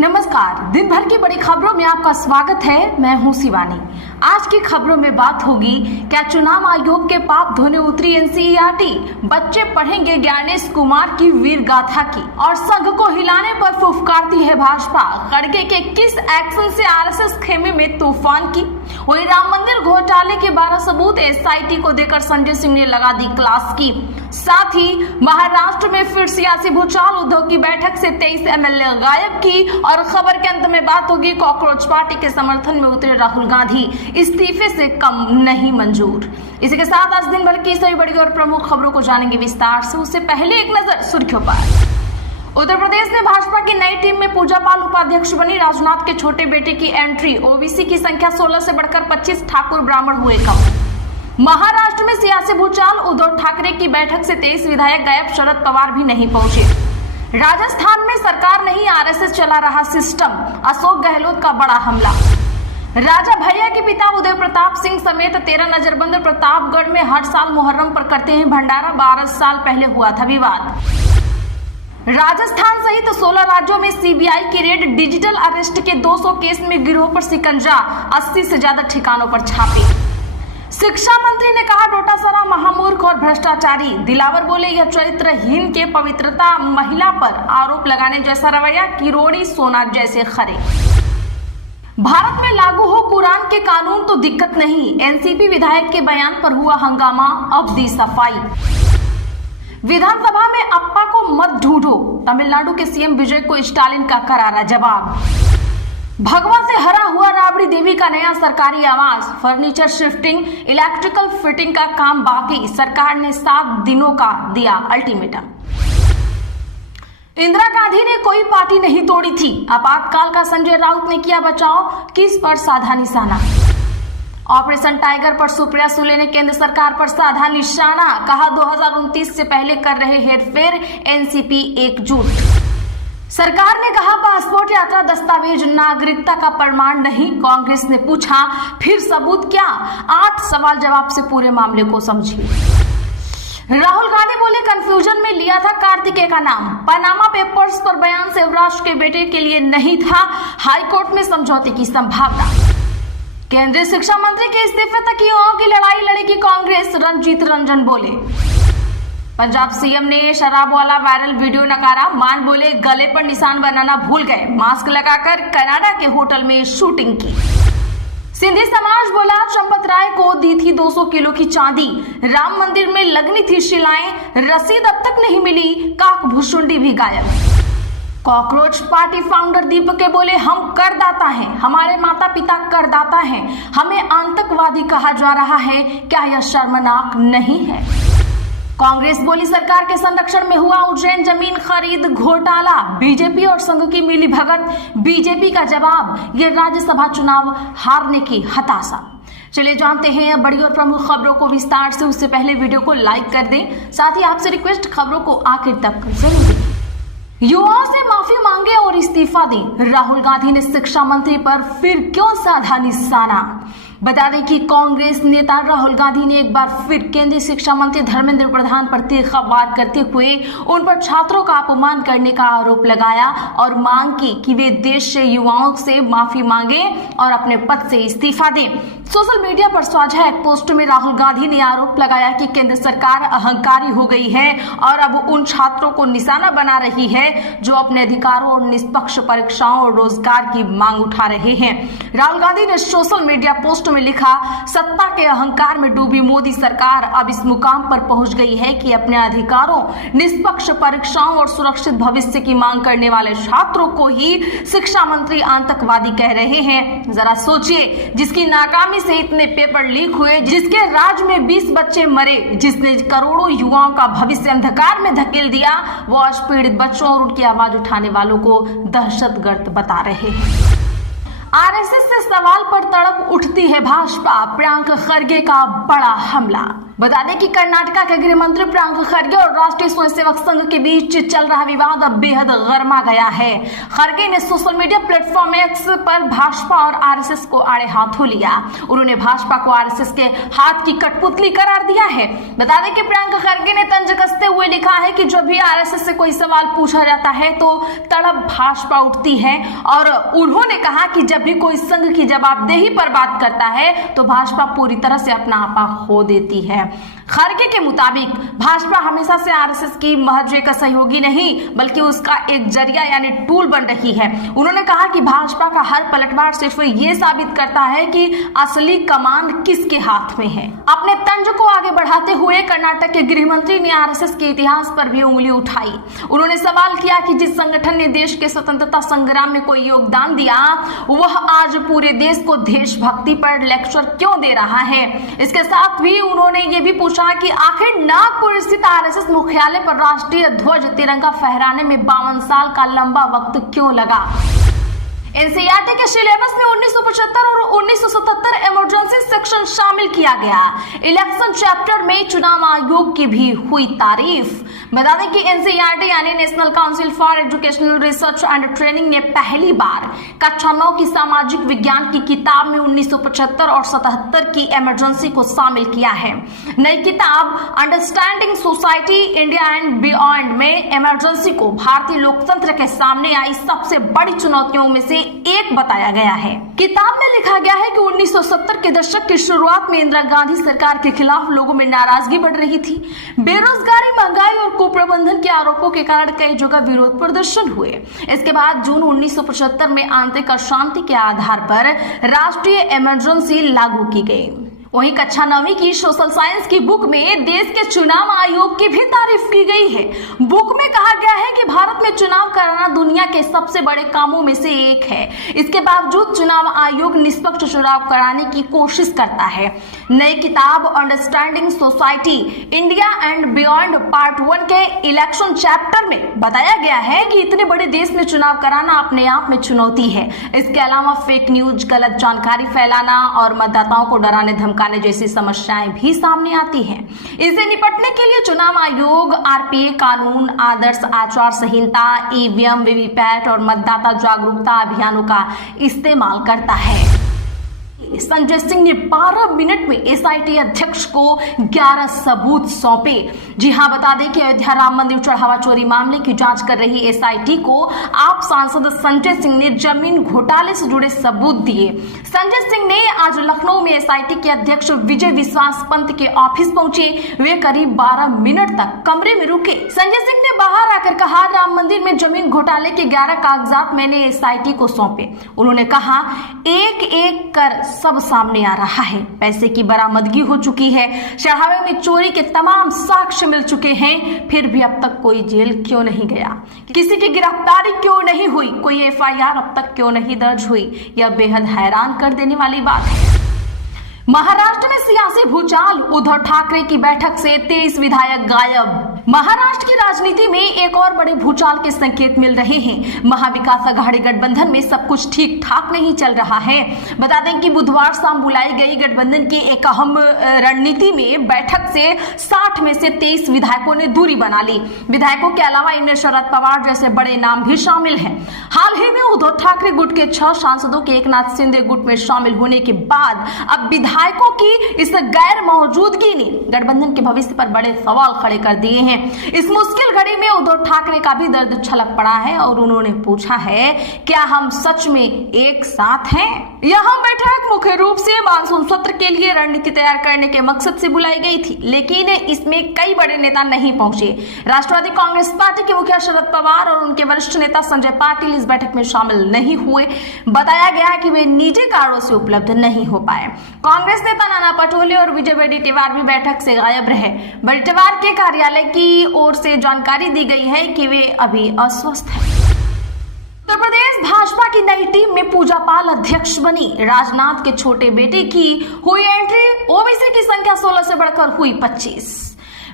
नमस्कार, दिन भर की बड़ी खबरों में आपका स्वागत है। मैं हूं शिवानी। आज की खबरों में बात होगी, क्या चुनाव आयोग के पाप धोने उतरी एनसीईआरटी, बच्चे पढ़ेंगे ज्ञानेश कुमार की वीर गाथा की, और संघ को हिलाने पर फुफकारती है भाजपा, खड़गे के किस एक्शन से आरएसएस खेमे में तूफान की। वही राम मंदिर घोटाले के 12 सबूत एसआईटी को देकर संजय सिंह ने लगा दी क्लास की। साथ ही महाराष्ट्र में फिर सियासी भूचाल, उद्धव की बैठक से 23 एमएलए गायब की, और खबर के अंत में बात होगी, कॉकरोच पार्टी के समर्थन में उतरे राहुल गांधी, इस्तीफे से कम नहीं मंजूर। इसी के साथ आज दिन भर की सभी बड़ी और प्रमुख खबरों को जानेंगे विस्तार से। उससे पहले एक नजर सुर्खियों पर। उत्तर प्रदेश में भाजपा की नई टीम में पूजा पाल उपाध्यक्ष बनी, राजनाथ के छोटे बेटे की एंट्री, ओबीसी की संख्या 16 से बढ़कर 25, ठाकुर ब्राह्मण हुए कम। महाराष्ट्र में सियासी भूचाल, उद्धव ठाकरे की बैठक से 23 विधायक गायब, शरद पवार भी नहीं पहुंचे। राजस्थान में सरकार नहीं आरएसएस चला रहा सिस्टम, अशोक गहलोत का बड़ा हमला। राजा भैया के पिता उदय प्रताप सिंह समेत 13 नजरबंद प्रतापगढ़ में हर साल मुहर्रम पर करते हैं भंडारा, 12 साल पहले हुआ था विवाद। राजस्थान सहित 16 राज्यों में सीबीआई की रेड, डिजिटल अरेस्ट के 200 केस में गिरोह पर शिकंजा, 80 से ज्यादा ठिकानों पर छापे। शिक्षा मंत्री ने कहा, डोटासरा महामूर्ख और भ्रष्टाचारी। दिलावर बोले, यह चरित्रहीन के पवित्रता महिला पर आरोप लगाने जैसा रवैया, किरोड़ी सोना जैसे खरे। भारत में लागू हो कुरान के कानून तो दिक्कत नहीं, एनसीपी विधायक के बयान पर हुआ हंगामा, अब दी सफाई। विधानसभा में अप्पा को मत ढूंढो, तमिलनाडु के सीएम विजय को स्टालिन का करारा जवाब। भगवा से हरा हुआ राबड़ी देवी का नया सरकारी आवास, फर्नीचर शिफ्टिंग, इलेक्ट्रिकल फिटिंग का काम बाकी, सरकार ने 7 दिनों का दिया अल्टीमेटम। इंदिरा गांधी ने कोई पार्टी नहीं तोड़ी थी, आपातकाल का संजय राउत ने किया बचाव, किस पर साधा निशाना। ऑपरेशन टाइगर पर सुप्रिया सुले ने केंद्र सरकार पर साधा निशाना, कहा 2029 से पहले कर रहे हेरफेर, एनसीपी एकजुट। सरकार ने कहा, पासपोर्ट यात्रा दस्तावेज नागरिकता का प्रमाण नहीं, कांग्रेस ने पूछा फिर सबूत क्या, 8 सवाल जवाब से पूरे मामले को समझिए। राहुल गांधी बोले, कंफ्यूजन में लिया था कार्तिकेय का नाम, पनामा पेपर्स पर बयान शिवराज के बेटे के लिए नहीं था, हाईकोर्ट में समझौते की संभावना। केंद्रीय शिक्षा मंत्री के इस्तीफे तक युवाओं की लड़ाई लड़ेगी कांग्रेस, रंजीत रंजन बोले। पंजाब सीएम ने शराब वाला वायरल वीडियो नकारा, मान बोले गले पर निशान बनाना भूल गए, मास्क लगाकर कनाडा के होटल में शूटिंग की। सिंधी समाज बोला, चंपत राय को दी थी 200 किलो की चांदी, राम मंदिर में लगनी थी शिलाएं, रसीद अब तक नहीं मिली, काक भुसुंडी भी गायब। कॉकरोच पार्टी फाउंडर दीपक के बोले, हम करदाता हैं, हमारे माता पिता करदाता हैं, हमें आतंकवादी कहा जा रहा है, क्या यह शर्मनाक नहीं है। कांग्रेस बोली, सरकार के संरक्षण में हुआ उज्जैन जमीन खरीद घोटाला, बीजेपी और संघ की मिली भगत, बीजेपी का जवाब, ये राज्यसभा चुनाव हारने की हताशा। चलिए जानते हैं बड़ी और प्रमुख खबरों को विस्तार से। उससे पहले वीडियो को लाइक कर दें, साथ ही आपसे रिक्वेस्ट, खबरों को आखिर तक जरूर देखें। युवाओं से माफी मांगे और इस्तीफा दें, राहुल गांधी ने शिक्षा मंत्री पर फिर क्यों साधा निशाना। बता दें कि कांग्रेस नेता राहुल गांधी ने एक बार फिर केंद्रीय शिक्षा मंत्री धर्मेंद्र प्रधान पर तीखा वार करते हुए उन पर छात्रों का अपमान करने का आरोप लगाया और मांग की कि वे देश से युवाओं से माफी मांगे और अपने पद से इस्तीफा दें। सोशल मीडिया पर साझा एक पोस्ट में राहुल गांधी ने आरोप लगाया कि केंद्र सरकार अहंकारी हो गई है और अब उन छात्रों को निशाना बना रही है जो अपने अधिकारों और निष्पक्ष परीक्षाओं और रोजगार की मांग उठा रहे हैं। राहुल गांधी ने सोशल मीडिया पोस्ट में लिखा, सत्ता के अहंकार में डूबी मोदी सरकार अब इस मुकाम पर पहुंच गई है कि अपने अधिकारों, निष्पक्ष परीक्षाओं और सुरक्षित भविष्य की मांग करने वाले छात्रों को ही शिक्षा मंत्री आतंकवादी कह रहे हैं। जरा सोचिए, जिसकी नाकामी से इतने पेपर लीक हुए, जिसके राज में 20 बच्चे मरे, जिसने करोड़ों युवाओं का भविष्य अंधकार में धकेल दिया, वो आज पीड़ित बच्चों और उनकी आवाज उठाने वालों को दहशतगर्द बता रहे हैं। आरएसएस से सवाल पर तड़प उठती है भाजपा, प्रियंका खरगे का बड़ा हमला। बता दें कि कर्नाटका के गृह मंत्री प्रियंक खरगे और राष्ट्रीय स्वयंसेवक संघ के बीच चल रहा विवाद अब बेहद गर्मा गया है। खरगे ने सोशल मीडिया प्लेटफॉर्म एक्स पर भाजपा और आरएसएस को आड़े हाथों लिया। उन्होंने भाजपा को आरएसएस के हाथ की कठपुतली करार दिया है। बता दें कि प्रियंक खरगे ने तंज कसते हुए लिखा है कि जब भी आरएसएस से कोई सवाल पूछा जाता है तो तड़प भाजपा उठती है, और उन्होंने कहा कि जब भी कोई संघ की जवाबदेही पर बात करता है तो भाजपा पूरी तरह से अपना आपा खो देती है। खरगे के मुताबिक भाजपा हमेशा से आरएसएस की महज का सहयोगी नहीं बल्कि उसका एक जरिया यानी टूल बन रही है। उन्होंने कहा कि भाजपा का हर पलटवार सिर्फ ये साबित करता है कि असली कमान किसके हाथ में है। अपने तंज को आगे बढ़ाते हुए कर्नाटक के गृह मंत्री ने आरएसएस के इतिहास पर भी उंगली उठाई। उन्होंने सवाल किया कि जिस संगठन ने देश के स्वतंत्रता संग्राम में कोई योगदान दिया वह आज पूरे देश को देशभक्ति पर लेक्चर क्यों दे रहा है। इसके साथ भी उन्होंने ये भी पूछा कि आखिर नागपुर स्थित आरएसएस मुख्यालय पर राष्ट्रीय ध्वज तिरंगा फहराने में 52 साल का लंबा वक्त क्यों लगा। एनसीईआरटी के सिलेबस में 1975 और 1977 इमरजेंसी सेक्शन शामिल किया गया। इलेक्शन चैप्टर में चुनाव आयोग की भी हुई तारीफ। बता दें कि एनसीईआरटी यानी national council for educational research and training ने पहली बार कक्षा 9 की सामाजिक विज्ञान की किताब में 1975 और 77 की इमरजेंसी को शामिल किया है। नई किताब understanding society India and beyond में इमरजेंसी को भारतीय लोकतंत्र के सामने आई सबसे बड़ी चुनौतियों में से एक बताया गया है। किताब में लिखा गया है कि 1970 के दशक की शुरुआत में इंदिरा गांधी सरकार के खिलाफ लोगों में नाराजगी बढ़ रही थी। बेरोजगारी, महंगाई और कुप्रबंधन के आरोपों के कारण कई जगह विरोध प्रदर्शन हुए। इसके बाद जून 1975 में आंतरिक अशांति के आधार पर राष्ट्रीय इमरजेंसी लागू की गई। वहीं कक्षा 9वीं की सोशल साइंस की बुक में देश के चुनाव आयोग की भी तारीफ की गई है। बुक में कहा गया है कि भारत में चुनाव कराना दुनिया के सबसे बड़े कामों में से एक है। इसके बावजूद चुनाव आयोग निष्पक्ष चुनाव कराने की कोशिश करता है। नई किताब understanding society India and beyond part 1 के इलेक्शन चैप्टर में बताया गया है कि इतने बड़े देश में चुनाव कराना अपने आप में चुनौती है। इसके अलावा फेक न्यूज, गलत जानकारी फैलाना और मतदाताओं को डराने धमकाने जैसी समस्याएं भी सामने आती हैं। इससे निपटने के लिए चुनाव आयोग आरपीए कानून, आदर्श आचार संहिता, ईवीएम, वीवीपैट और मतदाता जागरूकता अभियानों का इस्तेमाल करता है। संजय सिंह ने 12 मिनट में एसआईटी अध्यक्ष को 11 सबूत सौंपे। जी हां, बता दें कि अयोध्या राम मंदिर चढ़ावा चोरी मामले की जांच कर रही एसआईटी को आप सांसद संजय सिंह ने जमीन घोटाले से जुड़े सबूत दिए। संजय सिंह ने आज लखनऊ में एसआईटी के अध्यक्ष विजय विश्वास पंत के ऑफिस पहुंचे। वे करीब 12 मिनट तक कमरे में रुके। संजय सिंह ने बाहर आकर कहा, राम मंदिर में जमीन घोटाले के 11 कागजात मैंने एसआईटी को सौंपे। उन्होंने कहा, एक एक कर सब सामने आ रहा है। पैसे की बरामदगी हो चुकी है, चढ़ावे में चोरी के तमाम साक्ष्य मिल चुके हैं, फिर भी अब तक कोई जेल क्यों नहीं गया, किसी की गिरफ्तारी क्यों नहीं हुई, कोई एफआईआर अब तक क्यों नहीं दर्ज हुई। यह बेहद हैरान कर देने वाली बात है। महाराष्ट्र में सियासी भूचाल, उद्धव ठाकरे की बैठक से 23 विधायक गायब। महाराष्ट्र की राजनीति में एक और बड़े भूचाल के संकेत मिल रहे हैं। महाविकास अघाड़ी गठबंधन में सब कुछ ठीक ठाक नहीं चल रहा है। बता दें कि बुधवार शाम बुलाई गई गठबंधन की एक अहम रणनीति में बैठक से 60 में से 23 विधायकों ने दूरी बना ली। विधायकों के अलावा इनमें शरद पवार जैसे बड़े नाम भी शामिल हैं। हाल ही में उद्धव ठाकरे गुट के 6 सांसदों के एकनाथ शिंदे गुट में शामिल होने के बाद अब विधायकों की इस गैर मौजूदगी ने गठबंधन के भविष्य पर बड़े सवाल खड़े कर दिए हैं। इस मुश्किल घड़ी में उद्धव ठाकरे का भी दर्द छलक पड़ा है और उन्होंने पूछा है, क्या हम सच में एक साथ हैं? यह बैठक मुख्य रूप से मानसून सत्र के लिए रणनीति तैयार करने के मकसद से बुलाई गई थी, लेकिन इसमें कई बड़े नेता नहीं पहुंचे। राष्ट्रवादी कांग्रेस पार्टी के मुखिया शरद पवार और उनके वरिष्ठ नेता संजय पाटिल इस बैठक में शामिल नहीं हुए। बताया गया है कि वे निजी कारणों से उपलब्ध नहीं हो पाए। कांग्रेस नेता नाना पटोले और विजय वडेट्टीवार भी बैठक से गायब रहे। वडेट्टीवार के कार्यालय की ओर से जानकारी दी गई है कि वे अभी अस्वस्थ हैं। उत्तर प्रदेश भाजपा की नई टीम में पूजा पाल अध्यक्ष बनी। राजनाथ के छोटे बेटे की हुई एंट्री, ओबीसी की संख्या 16 से बढ़कर हुई 25।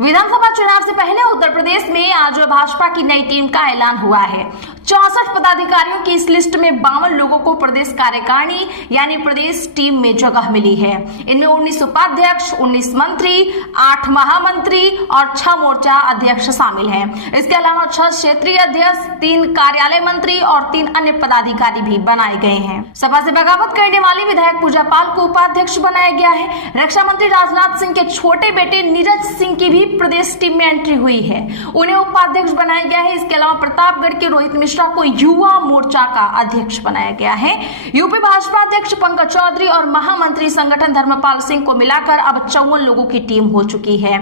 विधानसभा चुनाव से पहले उत्तर प्रदेश में आज भाजपा की नई टीम का ऐलान हुआ है। 64 पदाधिकारियों की इस लिस्ट में 52 लोगों को प्रदेश कार्यकारिणी यानी प्रदेश टीम में जगह मिली है। इनमें 19 उपाध्यक्ष, 19 मंत्री, 8 महामंत्री और 6 मोर्चा अध्यक्ष शामिल हैं। इसके अलावा 6 क्षेत्रीय अध्यक्ष, 3 कार्यालय मंत्री और 3 अन्य पदाधिकारी भी बनाए गए हैं। सपा से बगावत करने वाली विधायक पूजा पाल को उपाध्यक्ष बनाया गया है। रक्षा मंत्री राजनाथ सिंह के छोटे बेटे नीरज सिंह की भी प्रदेश टीम में एंट्री हुई है, उन्हें उपाध्यक्ष बनाया गया है। इसके अलावा प्रतापगढ़ के रोहित मिश्रा को युवा मोर्चा का अध्यक्ष बनाया गया है। यूपी भाजपा अध्यक्ष पंकज चौधरी और महामंत्री संगठन धर्मपाल सिंह को मिलाकर अब 54 लोगों की टीम हो चुकी है।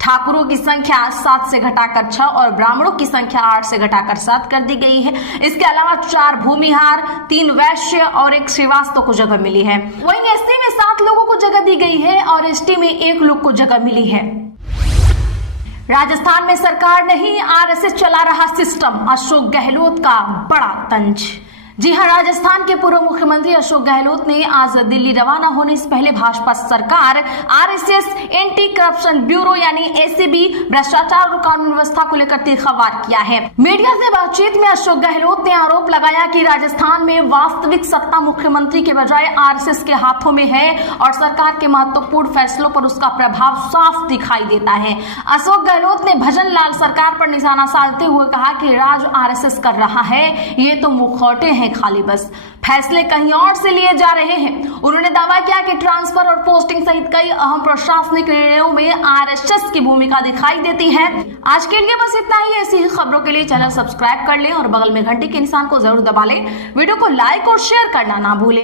ठाकुरों की संख्या 7 से घटाकर 6 और ब्राह्मणों की संख्या 8 से घटाकर 7 कर दी गई है। इसके अलावा 4 भूमिहार, 3 वैश्य और 1 श्रीवास्तव को जगह मिली है। वहीं एसटी में 7 लोगों को जगह दी गई है और एसटी में 1 लोग को जगह मिली है। राजस्थान में सरकार नहीं, आरएसएस चला रहा सिस्टम, अशोक गहलोत का बड़ा तंज। जी हां, राजस्थान के पूर्व मुख्यमंत्री अशोक गहलोत ने आज दिल्ली रवाना होने से पहले भाजपा सरकार, आरएसएस, एंटी करप्शन ब्यूरो यानी एसीबी, भ्रष्टाचार और कानून व्यवस्था को लेकर तीखा वार किया है। मीडिया से बातचीत में अशोक गहलोत ने आरोप लगाया कि राजस्थान में वास्तविक सत्ता मुख्यमंत्री के बजाय आरएसएस के हाथों में है और सरकार के महत्वपूर्ण फैसलों पर उसका प्रभाव साफ दिखाई देता है। अशोक गहलोत ने भजन लाल सरकार पर निशाना साधते हुए कहा कि राज आरएसएस कर रहा है, ये तो मुखौटे हैं खाली, बस फैसले कहीं और से लिए जा रहे हैं। उन्होंने दावा किया कि ट्रांसफर और पोस्टिंग सहित कई अहम प्रशासनिक निर्णयों में आरएसएस की भूमिका दिखाई देती है। आज के लिए बस इतना ही। ऐसी ही खबरों के लिए चैनल सब्सक्राइब कर लें और बगल में घंटी के निशान को जरूर दबा लें। वीडियो को लाइक और शेयर करना ना भूलें।